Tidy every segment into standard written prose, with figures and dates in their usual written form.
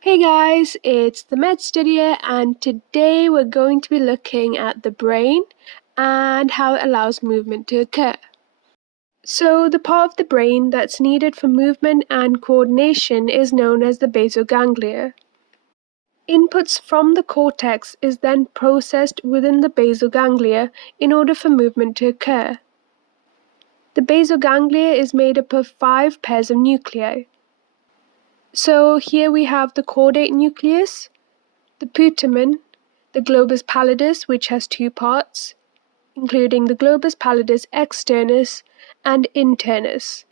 Hey guys, it's the MedStudier, and today we're going to be looking at the brain and how it allows movement to occur. So the part of the brain that's needed for movement and coordination is known as the basal ganglia. Inputs from the cortex is then processed within the basal ganglia in order for movement to occur. The basal ganglia is made up of 5 pairs of nuclei. So here we have the caudate nucleus, the putamen, the globus pallidus, which has 2 parts, including the globus pallidus externus and internus.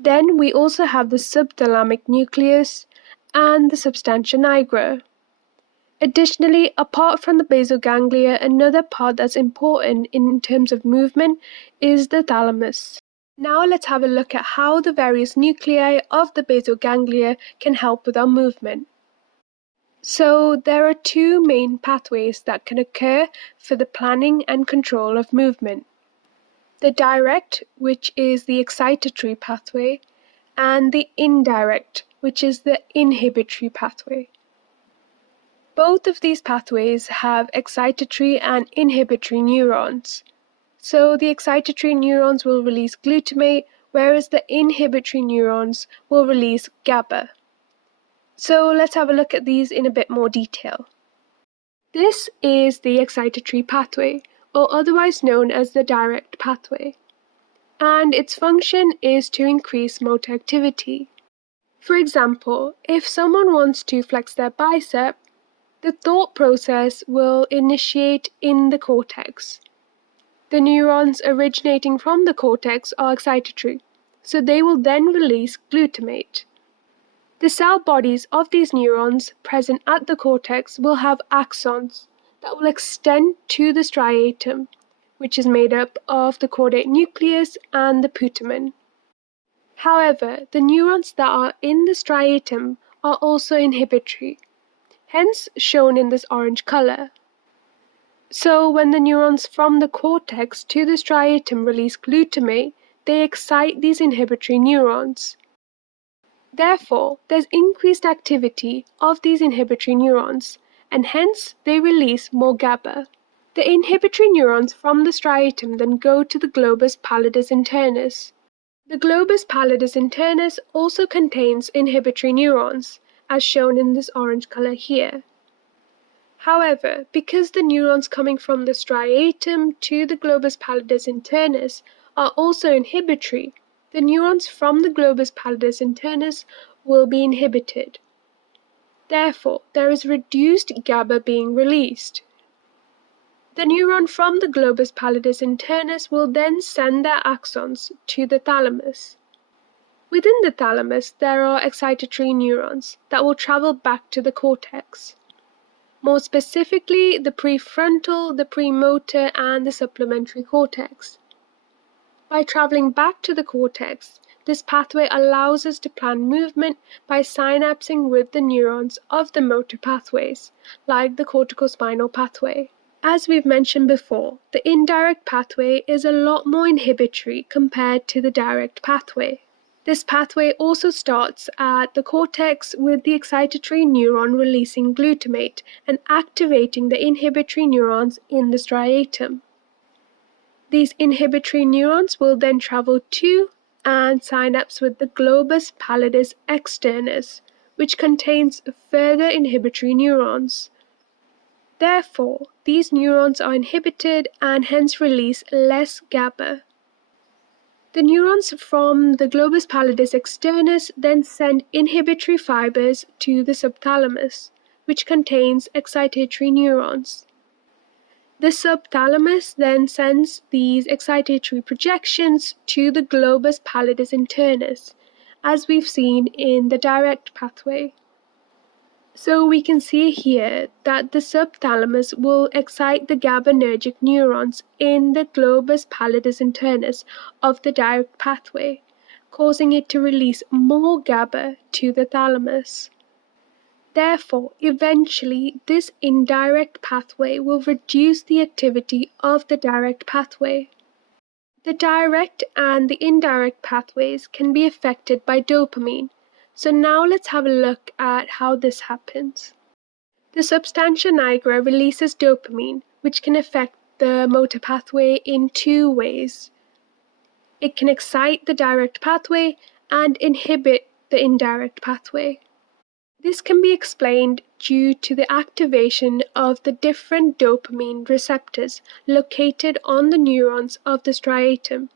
Then we also have the subthalamic nucleus and the substantia nigra. Additionally, apart from the basal ganglia, another part that's important in terms of movement is the thalamus. Now let's have a look at how the various nuclei of the basal ganglia can help with our movement. So there are 2 main pathways that can occur for the planning and control of movement. The direct, which is the excitatory pathway, and the indirect, which is the inhibitory pathway. Both of these pathways have excitatory and inhibitory neurons. So the excitatory neurons will release glutamate, whereas the inhibitory neurons will release GABA. So let's have a look at these in a bit more detail. This is the excitatory pathway, or otherwise known as the direct pathway, and its function is to increase motor activity. For example, if someone wants to flex their bicep, the thought process will initiate in the cortex. The neurons originating from the cortex are excitatory, so they will then release glutamate. The cell bodies of these neurons present at the cortex will have axons that will extend to the striatum, which is made up of the caudate nucleus and the putamen. However, the neurons that are in the striatum are also inhibitory, hence shown in this orange color. So when the neurons from the cortex to the striatum release glutamate, they excite these inhibitory neurons. Therefore, there's increased activity of these inhibitory neurons, and hence they release more GABA. The inhibitory neurons from the striatum then go to the globus pallidus internus. The globus pallidus internus also contains inhibitory neurons, as shown in this orange color here. However, because the neurons coming from the striatum to the globus pallidus internus are also inhibitory, the neurons from the globus pallidus internus will be inhibited. Therefore, there is reduced GABA being released. The neuron from the globus pallidus internus will then send their axons to the thalamus. Within the thalamus, there are excitatory neurons that will travel back to the cortex. More specifically, the prefrontal, the premotor, and the supplementary cortex. By traveling back to the cortex, this pathway allows us to plan movement by synapsing with the neurons of the motor pathways, like the corticospinal pathway. As we've mentioned before, the indirect pathway is a lot more inhibitory compared to the direct pathway. This pathway also starts at the cortex with the excitatory neuron releasing glutamate and activating the inhibitory neurons in the striatum. These inhibitory neurons will then travel to and synapse with the globus pallidus externus, which contains further inhibitory neurons. Therefore, these neurons are inhibited and hence release less GABA. The neurons from the globus pallidus externus then send inhibitory fibers to the subthalamus, which contains excitatory neurons. The subthalamus then sends these excitatory projections to the globus pallidus internus, as we've seen in the direct pathway. So we can see here that the subthalamus will excite the GABAergic neurons in the globus pallidus internus of the direct pathway, causing it to release more GABA to the thalamus. Therefore, eventually, this indirect pathway will reduce the activity of the direct pathway. The direct and the indirect pathways can be affected by dopamine. So now let's have a look at how this happens. The substantia nigra releases dopamine, which can affect the motor pathway in two ways. It can excite the direct pathway and inhibit the indirect pathway. This can be explained due to the activation of the different dopamine receptors located on the neurons of the striatum,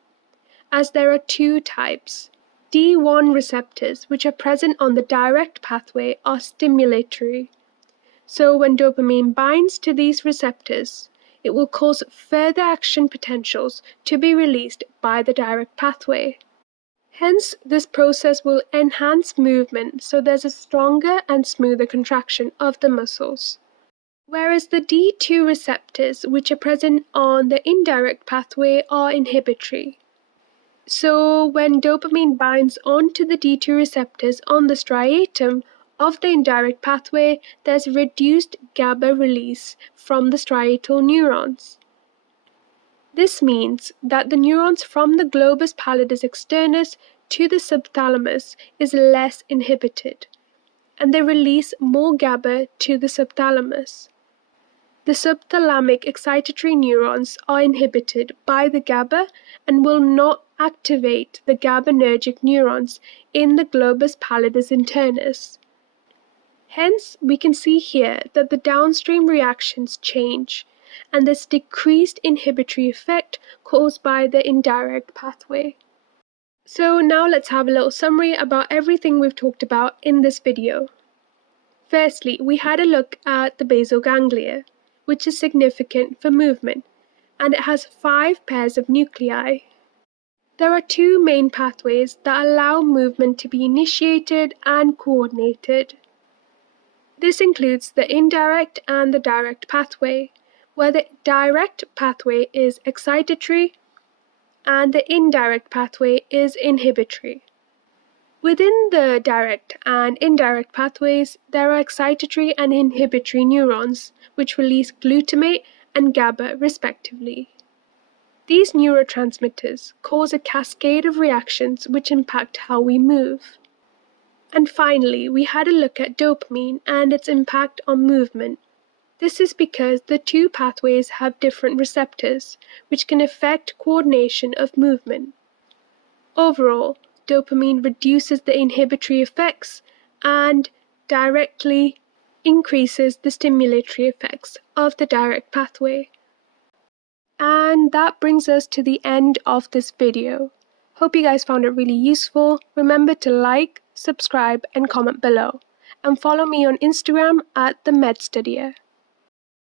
as there are two types. D1 receptors, which are present on the direct pathway, are stimulatory. So when dopamine binds to these receptors, it will cause further action potentials to be released by the direct pathway. Hence, this process will enhance movement, so there's a stronger and smoother contraction of the muscles. Whereas the D2 receptors, which are present on the indirect pathway, are inhibitory. So when dopamine binds onto the D2 receptors on the striatum of the indirect pathway, there's reduced GABA release from the striatal neurons. This means that the neurons from the globus pallidus externus to the subthalamus is less inhibited, and they release more GABA to the subthalamus. The subthalamic excitatory neurons are inhibited by the GABA and will not activate the GABAergic neurons in the globus pallidus internus. Hence, we can see here that the downstream reactions change, and this decreased inhibitory effect caused by the indirect pathway. So now let's have a little summary about everything we've talked about in this video. Firstly, we had a look at the basal ganglia, which is significant for movement, and it has 5 pairs of nuclei. There are 2 main pathways that allow movement to be initiated and coordinated. This includes the indirect and the direct pathway, where the direct pathway is excitatory and the indirect pathway is inhibitory. Within the direct and indirect pathways, there are excitatory and inhibitory neurons, which release glutamate and GABA respectively. These neurotransmitters cause a cascade of reactions which impact how we move. And finally, we had a look at dopamine and its impact on movement. This is because the 2 pathways have different receptors, which can affect coordination of movement. Overall, dopamine reduces the inhibitory effects and directly increases the stimulatory effects of the direct pathway. And that brings us to the end of this video. Hope you guys found it really useful. Remember to like, subscribe, and comment below. And follow me on Instagram at the MedStudier.